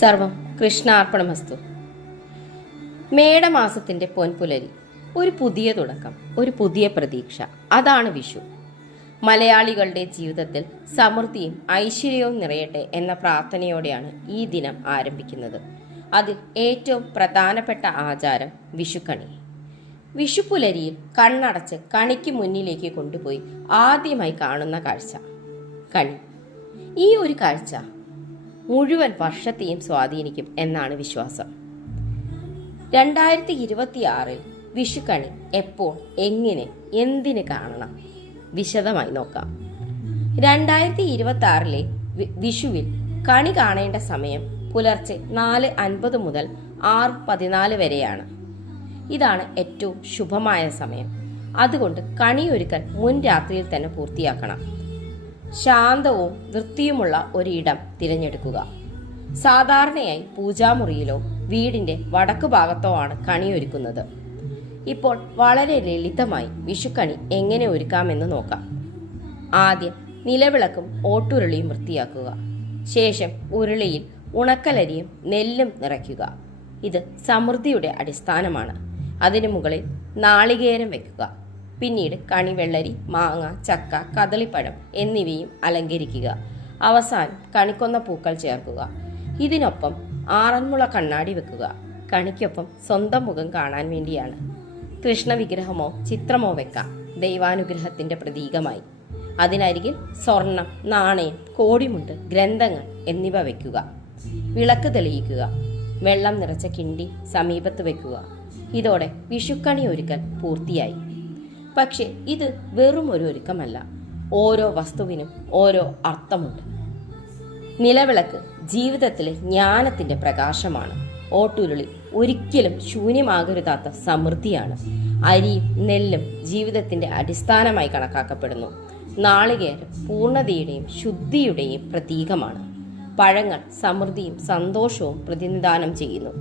സർവം കൃഷ്ണാർപ്പണമസ്തു. മേടമാസത്തിന്റെ പൊൻപുലരി, ഒരു പുതിയ തുടക്കം, ഒരു പുതിയ പ്രതീക്ഷ. അതാണ് വിഷു. മലയാളികളുടെ ജീവിതത്തിൽ സമൃദ്ധിയും ഐശ്വര്യവും നിറയട്ടെ എന്ന പ്രാർത്ഥനയോടെയാണ് ഈ ദിനം ആരംഭിക്കുന്നത്. അതിൽ ഏറ്റവും പ്രധാനപ്പെട്ട ആചാരം വിഷുക്കണി. വിഷുപ്പുലരിയിൽ കണ്ണടച്ച് കണിക്ക് മുന്നിലേക്ക് കൊണ്ടുപോയി ആദ്യമായി കാണുന്ന കാഴ്ച കണി. ഈ ഒരു കാഴ്ച മുഴുവൻ വർഷത്തെയും സ്വാധീനിക്കും എന്നാണ് വിശ്വാസം. 2026 വിഷുക്കണി എപ്പോൾ, എങ്ങനെ, എന്തിന് കാണണം? വിശദമായി നോക്കാം. 2026 വിഷുവിൽ കണി കാണേണ്ട സമയം പുലർച്ചെ 4:50 മുതൽ 6:14 വരെയാണ്. ഇതാണ് ഏറ്റവും ശുഭമായ സമയം. അതുകൊണ്ട് കണിയൊരുക്കൽ മുൻ രാത്രിയിൽ തന്നെ പൂർത്തിയാക്കണം. ശാന്തവും വൃത്തിയുമുള്ള ഒരിടം തിരഞ്ഞെടുക്കുക. സാധാരണയായി പൂജാമുറിയിലോ വീടിന്റെ വടക്കു ഭാഗത്തോ ആണ് കണിയൊരുക്കുന്നത്. ഇപ്പോൾ വളരെ ലളിതമായി വിഷുക്കണി എങ്ങനെ ഒരുക്കാമെന്ന് നോക്കാം. ആദ്യം നിലവിളക്കും ഓട്ടുരുളിയും വൃത്തിയാക്കുക. ശേഷം ഉരുളിയിൽ ഉണക്കലരിയും നെല്ലും നിറയ്ക്കുക. ഇത് സമൃദ്ധിയുടെ അടിസ്ഥാനമാണ്. അതിനു മുകളിൽ നാളികേരം വെക്കുക. പിന്നീട് കണിവെള്ളരി, മാങ്ങ, ചക്ക, കദളിപ്പഴം എന്നിവയും അലങ്കരിക്കുക. അവസാനം കണിക്കൊന്ന പൂക്കൾ ചേർക്കുക. ഇതിനൊപ്പം ആറന്മുള കണ്ണാടി വെക്കുക. കണിക്കൊപ്പം സ്വന്തം മുഖം കാണാൻ വേണ്ടിയാണ്. കൃഷ്ണ വിഗ്രഹമോ ചിത്രമോ വെക്കാം, ദൈവാനുഗ്രഹത്തിന്റെ പ്രതീകമായി. അതിനരികിൽ സ്വർണം, നാണയം, കോടിമുണ്ട്, ഗ്രന്ഥങ്ങൾ എന്നിവ വെക്കുക. വിളക്ക് തെളിയിക്കുക. വെള്ളം നിറച്ച കിണ്ടി സമീപത്ത് വെക്കുക. ഇതോടെ വിഷുക്കണി ഒരുക്കൽ പൂർത്തിയായി. പക്ഷേ ഇത് വെറും ഒരു ഒരുക്കമല്ല. ഓരോ വസ്തുവിനും ഓരോ അർത്ഥമുണ്ട്. നിലവിളക്ക് ജീവിതത്തിലെ ജ്ഞാനത്തിന്റെ പ്രകാശമാണ്. ഓട്ടുരുളി ഒരിക്കലും ശൂന്യമാകരുതാത്ത സമൃദ്ധിയാണ്. അരിയും നെല്ലും ജീവിതത്തിന്റെ അടിസ്ഥാനമായി കണക്കാക്കപ്പെടുന്നു. നാളികേരം പൂർണ്ണതയുടെയും ശുദ്ധിയുടെയും പ്രതീകമാണ്. പഴങ്ങൾ സമൃദ്ധിയും സന്തോഷവും പ്രതിനിധാനം ചെയ്യുന്നു.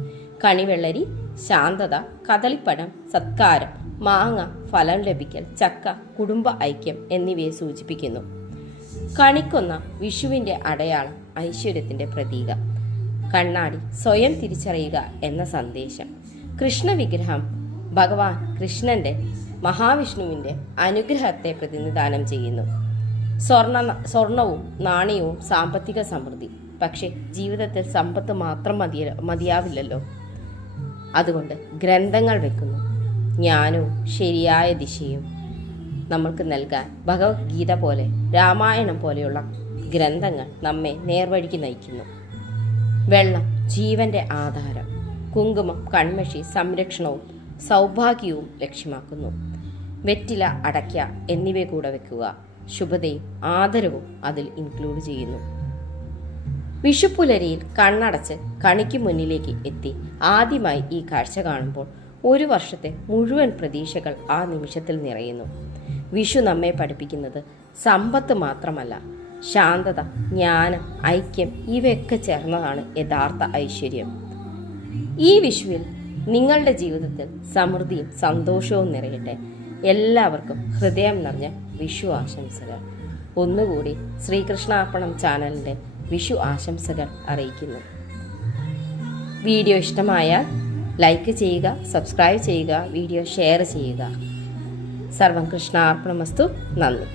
കണിവെള്ളരി ശാന്തത, കദളിപ്പഴം സത്കാരം, മാങ്ങ ഫലം ലഭിക്കൽ, ചക്ക കുടുംബ ഐക്യം എന്നിവയെ സൂചിപ്പിക്കുന്നു. കണിക്കൊന്ന വിഷുവിന്റെ അടയാളം, ഐശ്വര്യത്തിന്റെ പ്രതീക. കണ്ണാടി സ്വയം തിരിച്ചറിയുക എന്ന സന്ദേശം. കൃഷ്ണ വിഗ്രഹം ഭഗവാൻ കൃഷ്ണന്റെ, മഹാവിഷ്ണുവിന്റെ അനുഗ്രഹത്തെ പ്രതിനിധാനം ചെയ്യുന്നു. സ്വർണവും നാണയവും സാമ്പത്തിക സമൃദ്ധി. പക്ഷെ ജീവിതത്തിൽ സമ്പത്ത് മാത്രം മതിയാവില്ലല്ലോ. അതുകൊണ്ട് ഗ്രന്ഥങ്ങൾ വെക്കുന്നു. ജ്ഞാനവും ശരിയായ ദിശയും നമ്മൾക്ക് നൽകാൻ ഭഗവത്ഗീത പോലെ, രാമായണം പോലെയുള്ള ഗ്രന്ഥങ്ങൾ നമ്മെ നേർവഴിക്ക് നയിക്കുന്നു. വെള്ളം ജീവന്റെ ആധാരം. കുങ്കുമം, കൺമഷി സംരക്ഷണവും സൗഭാഗ്യവും ലക്ഷ്യമാക്കുന്നു. വെറ്റില, അടയ്ക്ക എന്നിവ കൂടെ വെക്കുക. ശുഭതയും ആദരവും അതിൽ ഇൻക്ലൂഡ് ചെയ്യുന്നു. വിഷുപ്പുലരിയിൽ കണ്ണടച്ച് കണിക്ക് മുന്നിലേക്ക് എത്തി ആദ്യമായി ഈ കാഴ്ച കാണുമ്പോൾ ഒരു വർഷത്തെ മുഴുവൻ പ്രതീക്ഷകൾ ആ നിമിഷത്തിൽ നിറയുന്നു. വിഷു നമ്മെ പഠിപ്പിക്കുന്നത് സമ്പത്ത് മാത്രമല്ല, ശാന്തത, ജ്ഞാനം, ഐക്യം ഇവയൊക്കെ ചേർന്നതാണ് യഥാർത്ഥ ഐശ്വര്യം. ഈ വിഷുവിൽ നിങ്ങളുടെ ജീവിതത്തിൽ സമൃദ്ധിയും സന്തോഷവും നിറയട്ടെ. എല്ലാവർക്കും ഹൃദയം നിറഞ്ഞ വിഷു ആശംസകൾ. ഒന്നുകൂടി ശ്രീകൃഷ്ണാർപ്പണം ചാനലിൻ്റെ വിഷു ആശംസകൾ അറിയിക്കുന്നു. വീഡിയോ ഇഷ്ടമായാൽ ലൈക്ക് ചെയ്യുക, സബ്സ്ക്രൈബ് ചെയ്യുക, വീഡിയോ ഷെയർ ചെയ്യുക. സർവം കൃഷ്ണാർപ്പണമസ്തു. നന്ദി.